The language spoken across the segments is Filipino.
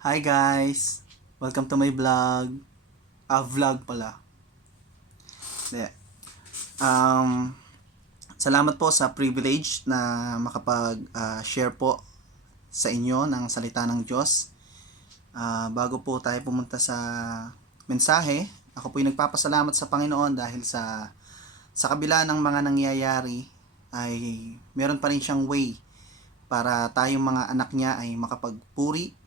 Hi guys! Welcome to my vlog. Vlog pala. Hindi. Um, Salamat po sa privilege na makapag-share po sa inyo ng salita ng Diyos. Bago po tayo pumunta sa mensahe, ako po yung nagpapasalamat sa Panginoon dahil sa kabila ng mga nangyayari ay meron pa rin siyang way para tayong mga anak niya ay makapagpuri,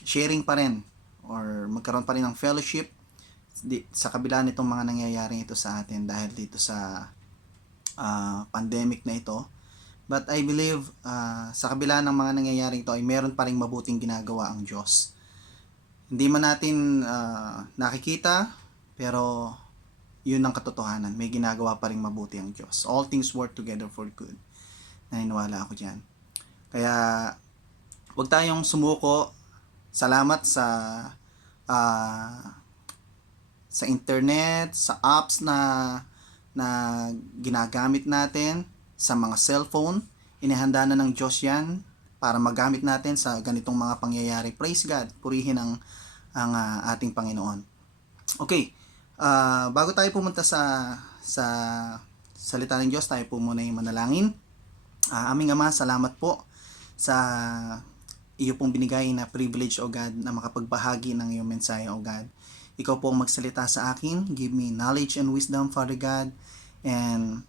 sharing pa rin or magkaroon pa rin ng fellowship sa kabila nitong mga nangyayari ito sa atin dahil dito sa pandemic na ito. But I believe sa kabila ng mga nangyayari ito ay meron pa rin mabuting ginagawa ang Diyos. Hindi man natin nakikita, pero yun ang katotohanan. May ginagawa pa rin mabuti ang Diyos. All things work together for good. Naniniwala ako dyan. Kaya huwag tayong sumuko. Salamat uh, sa internet, sa apps na ginagamit natin, sa mga cellphone. Inihanda na ng Diyos yan para magamit natin sa ganitong mga pangyayari. Praise God. Purihin ang ating Panginoon. Okay. Bago tayo pumunta sa salita ng Diyos, tayo po muna yung manalangin. Aming Ama, salamat po sa iyo pong binigay na privilege, O God, na makapagbahagi ng iyong mensahe, O God. Ikaw po ang magsalita sa akin. Give me knowledge and wisdom, Father God. And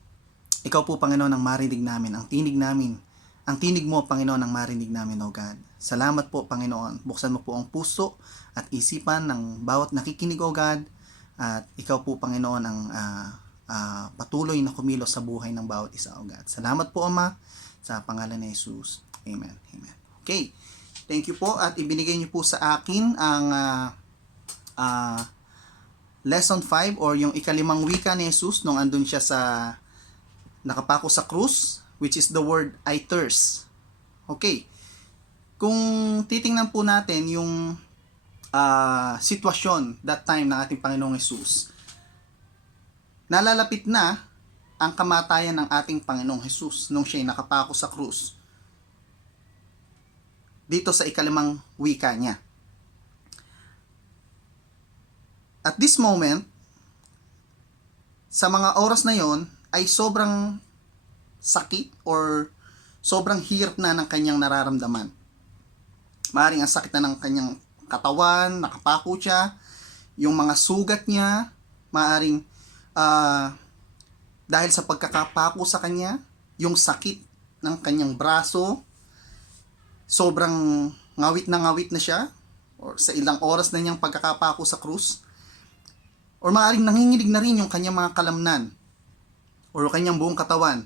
ikaw po, Panginoon, ang marinig namin, ang tinig namin. Ang tinig mo, Panginoon, ang marinig namin, O God. Salamat po, Panginoon. Buksan mo po ang puso at isipan ng bawat nakikinig, O God. At ikaw po, Panginoon, ang patuloy na kumilos sa buhay ng bawat isa, O God. Salamat po, Ama, sa pangalan ni Jesus. Amen. Amen. Okay. Thank you po. At ibinigay niyo po sa akin ang lesson 5 or yung ikalimang wika ni Jesus nung andun siya sa nakapako sa krus, which is the word I thirst. Okay. Kung titingnan po natin yung sitwasyon that time ng ating Panginoong Jesus, nalalapit na ang kamatayan ng ating Panginoong Jesus nung siya'y nakapako sa krus. Dito sa ikalimang wika niya. At this moment, sa mga oras na yon ay sobrang sakit or sobrang hirap na ng kanyang nararamdaman. Maaaring ang sakit na ng kanyang katawan, nakapako siya, yung mga sugat niya, maaaring dahil sa pagkakapako sa kanya, yung sakit ng kanyang braso, sobrang ngawit na siya, or sa ilang oras na niyang pagkakapako sa krus, or maaaring nanginginig na rin yung kanyang mga kalamnan, or kanyang buong katawan.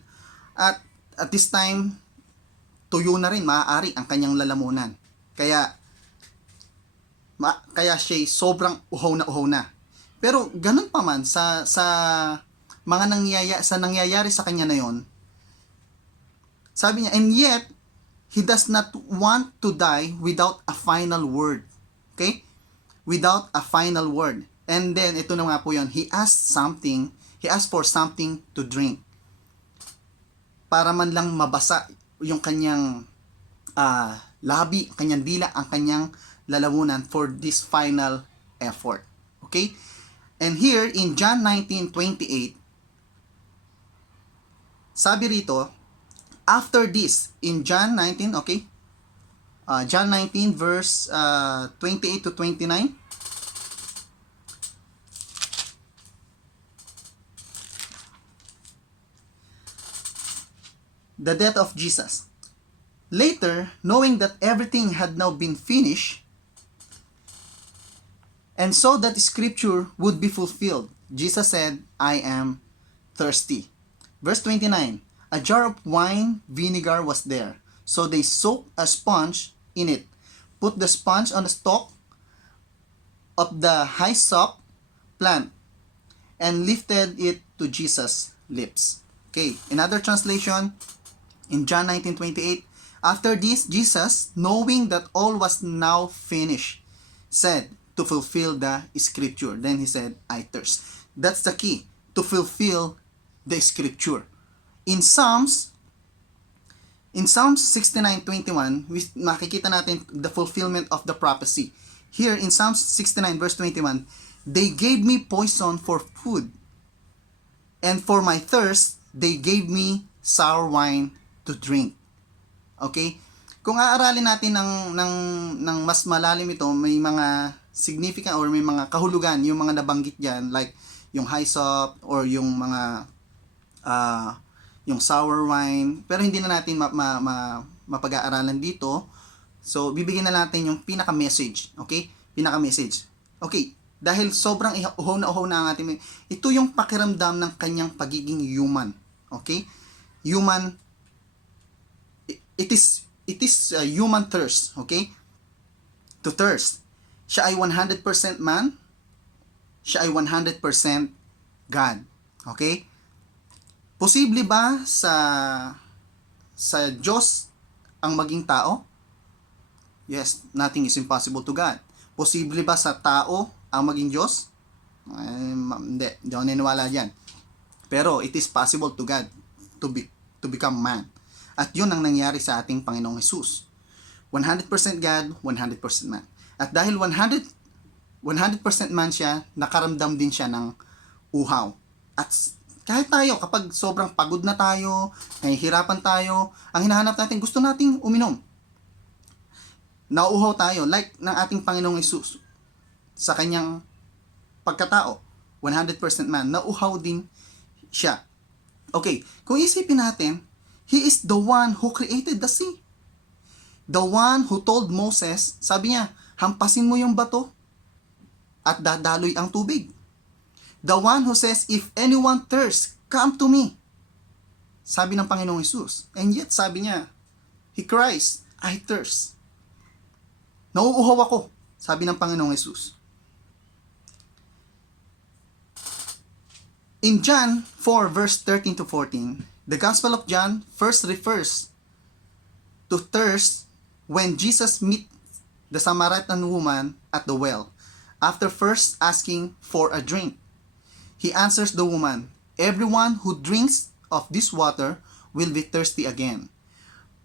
At this time, tuyo na rin, maaari ang kanyang lalamunan. Kaya siya sobrang uhaw na. Pero ganun pa man sa mga nangyayari sa kanya na yon. Sabi niya, and yet he does not want to die without a final word. Okay? Without a final word. And then ito na nga po yon. He asked for something to drink. Para man lang mabasa yung kanyang labi, kanyang dila, ang kanyang lalamunan for this final effort. Okay? And here in John 19:28, sabi rito, after this, in John 19, okay? John 19 verse 28 to 29. The death of Jesus. Later, knowing that everything had now been finished, and so that scripture would be fulfilled, Jesus said, I am thirsty. Verse 29, a jar of wine vinegar was there. So they soaked a sponge in it, put the sponge on the stalk of the hyssop plant, and lifted it to Jesus' lips. Okay, another translation, in John 19:28, after this, Jesus, knowing that all was now finished, said, to fulfill the scripture. Then he said, I thirst. That's the key, to fulfill the scripture. In Psalms In Psalms 69:21, makikita natin the fulfillment of the prophecy. Here in Psalms 69 verse 21, they gave me poison for food, and for my thirst, they gave me sour wine to drink. Okay? Kung aaralin natin ng mas malalim ito, may mga significant or may mga kahulugan yung mga nabanggit diyan, like yung hyssop or yung mga yung sour wine, pero hindi na natin mapag-aaralan dito. So bibigyan na natin yung pinaka-message, okay? Pinaka-message. Okay, dahil sobrang uhaw na ang ating, ito yung pakiramdam ng kanyang pagiging human, okay? Human, it is a human thirst, okay? To thirst. Siya ay 100% man, siya ay 100% God, okay? Posible ba sa Diyos ang maging tao? Yes, nothing is impossible to God. Posible ba sa tao ang maging Diyos? Hindi ako naniniwala diyan. Pero it is possible to God to become man. At yun ang nangyari sa ating Panginoong Hesus. 100% God, 100% man. At dahil 100% man siya, nakaramdam din siya ng uhaw. At kahit tayo, kapag sobrang pagod na tayo, nahihirapan tayo, ang hinahanap natin, gusto nating uminom. Nauuhaw tayo, like ng ating Panginoong Hesus. Sa kanyang pagkatao, 100% man, nauuhaw din siya. Okay, kung isipin natin, He is the one who created the sea. The one who told Moses, sabi niya, hampasin mo yung bato at dadaloy ang tubig. The one who says, if anyone thirsts, come to me. Sabi ng Panginoong Hesus. And yet, sabi niya, He cries, I thirst. Nauuhaw ako, sabi ng Panginoong Hesus. In John 4 verse 13 to 14, the Gospel of John first refers to thirst when Jesus meets the Samaritan woman at the well, after first asking for a drink. He answers the woman, everyone who drinks of this water will be thirsty again.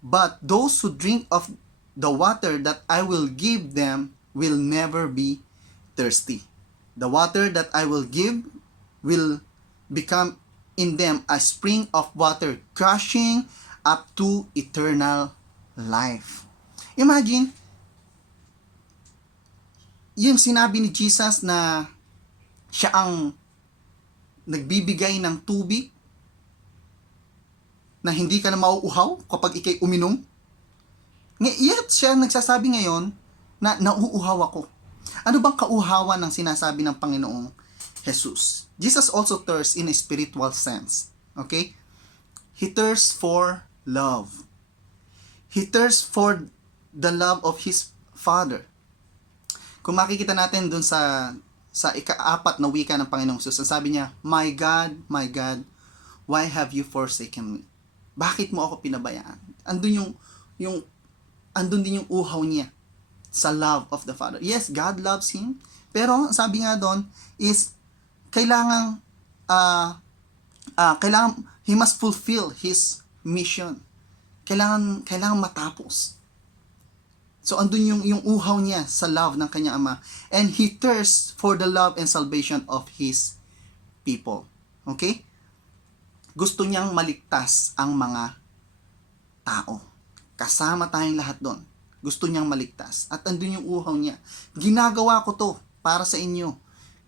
But those who drink of the water that I will give them will never be thirsty. The water that I will give will become in them a spring of water gushing up to eternal life. Imagine, yung sinabi ni Jesus na siya ang nagbibigay ng tubig na hindi ka na mauuhaw kapag ikay uminom. Yet siya nagsasabi ngayon na nauuhaw ako. Ano bang kauhawan ng sinasabi ng Panginoong Jesus? Jesus also thirsts in a spiritual sense. Okay? He thirsts for love. He thirsts for the love of His Father. Kung makikita natin dun sa ika-4 na wika ng Panginoong Jesus, sabi niya, my God, why have you forsaken me? Bakit mo ako pinabayaan? Andun din yung uhaw niya sa love of the Father. Yes, God loves him, pero sabi nga doon is kailangan he must fulfill his mission. Kailangan matapos. So andun yung uhaw niya sa love ng kanyang Ama, and he thirsts for the love and salvation of his people. Okay? Gusto niyang maligtas ang mga tao. Kasama tayong lahat doon. Gusto niyang maligtas. At andun yung uhaw niya. Ginagawa ko to para sa inyo.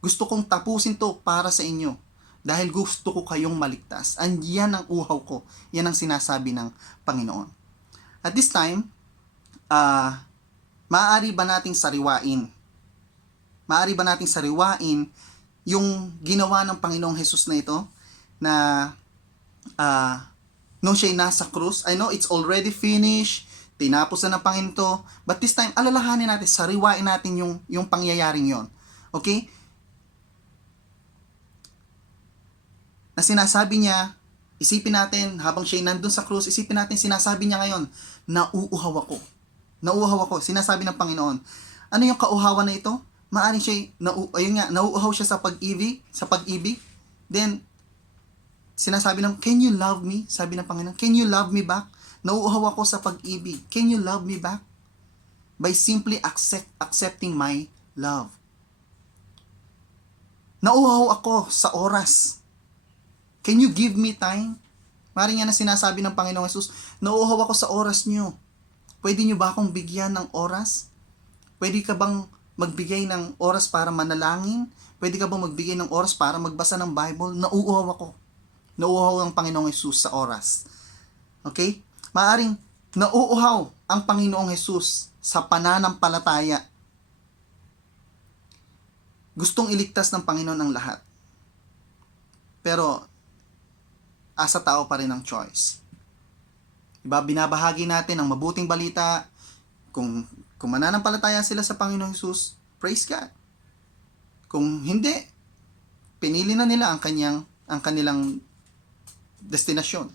Gusto kong tapusin to para sa inyo. Dahil gusto ko kayong maligtas. And yan ang uhaw ko. Yan ang sinasabi ng Panginoon. At this time, maaari ba nating sariwain? Maaari ba nating sariwain yung ginawa ng Panginoong Jesus na ito? Na nung siya'y nasa krus, I know it's already finished, tinapos na ng Panginoon to, but this time, alalahanin natin, sariwain natin yung pangyayaring yon. Okay? Na sinasabi niya, isipin natin, habang siya'y nandun sa krus, isipin natin, sinasabi niya ngayon, nauuhaw ako. Nauuhaw ako, sinasabi ng Panginoon. Ano yung kauhawan na ito? Maaring siya'y, nauuhaw siya sa pag-ibig, then, sinasabi ng, can you love me? Sabi ng Panginoon, can you love me back? Nauuhaw ako sa pag-ibig. Can you love me back? By simply accepting my love. Nauuhaw ako sa oras. Can you give me time? Maring yan ang sinasabi ng Panginoong Hesus. Nauuhaw ako sa oras nyo. Pwede nyo ba akong bigyan ng oras? Pwede ka bang magbigay ng oras para manalangin? Pwede ka bang magbigay ng oras para magbasa ng Bible? Nauuhaw ako. Nauuhaw ang Panginoong Hesus sa oras. Okay? Maaring nauuhaw ang Panginoong Hesus sa pananampalataya. Gustong iligtas ng Panginoon ang lahat. Pero, asa tao pa rin ang choice. Diba, binabahagi natin ang mabuting balita. Kung mananampalataya sila sa Panginoong Hesus, praise God. Kung hindi, pinili na nila ang kanilang destinasyon.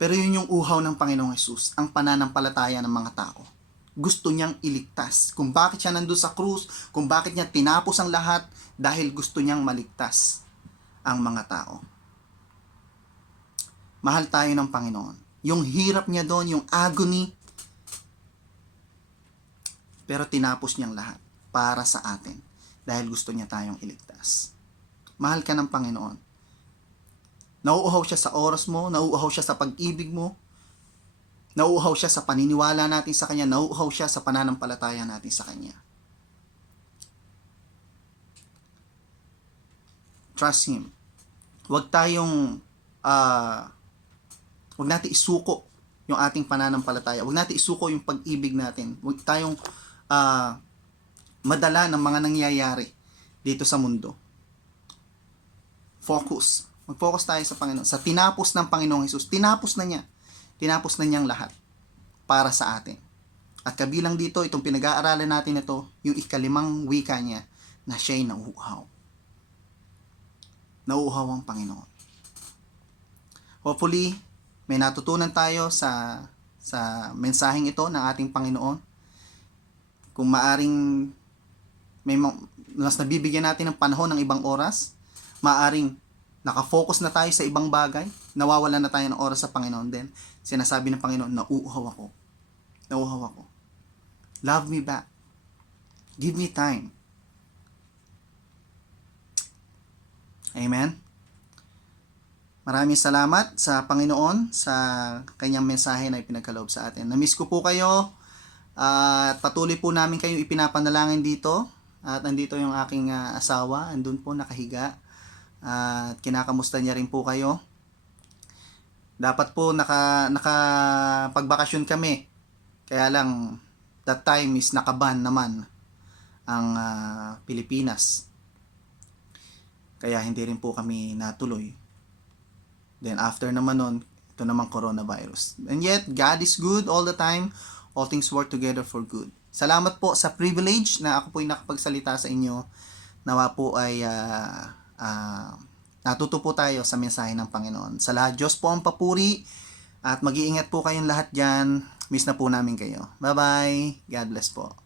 Pero yun yung uhaw ng Panginoong Hesus, ang pananampalataya ng mga tao. Gusto niyang iligtas. Kung bakit siya nandun sa krus, kung bakit niya tinapos ang lahat, dahil gusto niyang maligtas ang mga tao. Mahal tayo ng Panginoon. Yung hirap niya doon, yung agony, pero tinapos niyang lahat para sa atin dahil gusto niya tayong iligtas. Mahal ka ng Panginoon. Nauuhaw siya sa oras mo, nauuhaw siya sa pag-ibig mo, nauuhaw siya sa paniniwala natin sa Kanya, nauuhaw siya sa pananampalataya natin sa Kanya. Trust Him. Huwag natin isuko yung ating pananampalataya. Huwag natin isuko yung pag-ibig natin. Huwag tayong madala ng mga nangyayari dito sa mundo. Focus. Mag-focus tayo sa Panginoon. Sa tinapos ng Panginoong Hesus. Tinapos na niya. Tinapos na niyang lahat para sa atin. At kabilang dito, itong pinag-aaralan natin ito, yung ikalimang wika niya na siya'y nauuhaw. Nauuhaw ang Panginoon. Hopefully, may natutunan tayo sa mensaheng ito ng ating Panginoon. Kung maaring mas nabibigyan natin ng panahon ng ibang oras, maaring nakafocus na tayo sa ibang bagay, nawawala na tayo ng oras sa Panginoon din. Sinasabi ng Panginoon, nauuhaw ako. Nauuhaw ako. Love me back. Give me time. Amen? Maraming salamat sa Panginoon sa kanyang mensahe na ipinagkaloob sa atin. Na-miss ko po kayo at patuloy po namin kayong ipinapanalangin dito. At nandito yung aking asawa, andun po nakahiga. At kinakamusta niya rin po kayo. Dapat po nakapagbakasyon kami. Kaya lang that time is nakaban naman ang Pilipinas. Kaya hindi rin po kami natuloy. Then after naman nun, ito naman coronavirus. And yet, God is good all the time. All things work together for good. Salamat po sa privilege na ako po'y nakapagsalita sa inyo. Nawa po ay natuto po tayo sa mensahe ng Panginoon. Sa lahat, Diyos po ang papuri at mag-iingat po kayong lahat dyan. Miss na po namin kayo. Bye-bye. God bless po.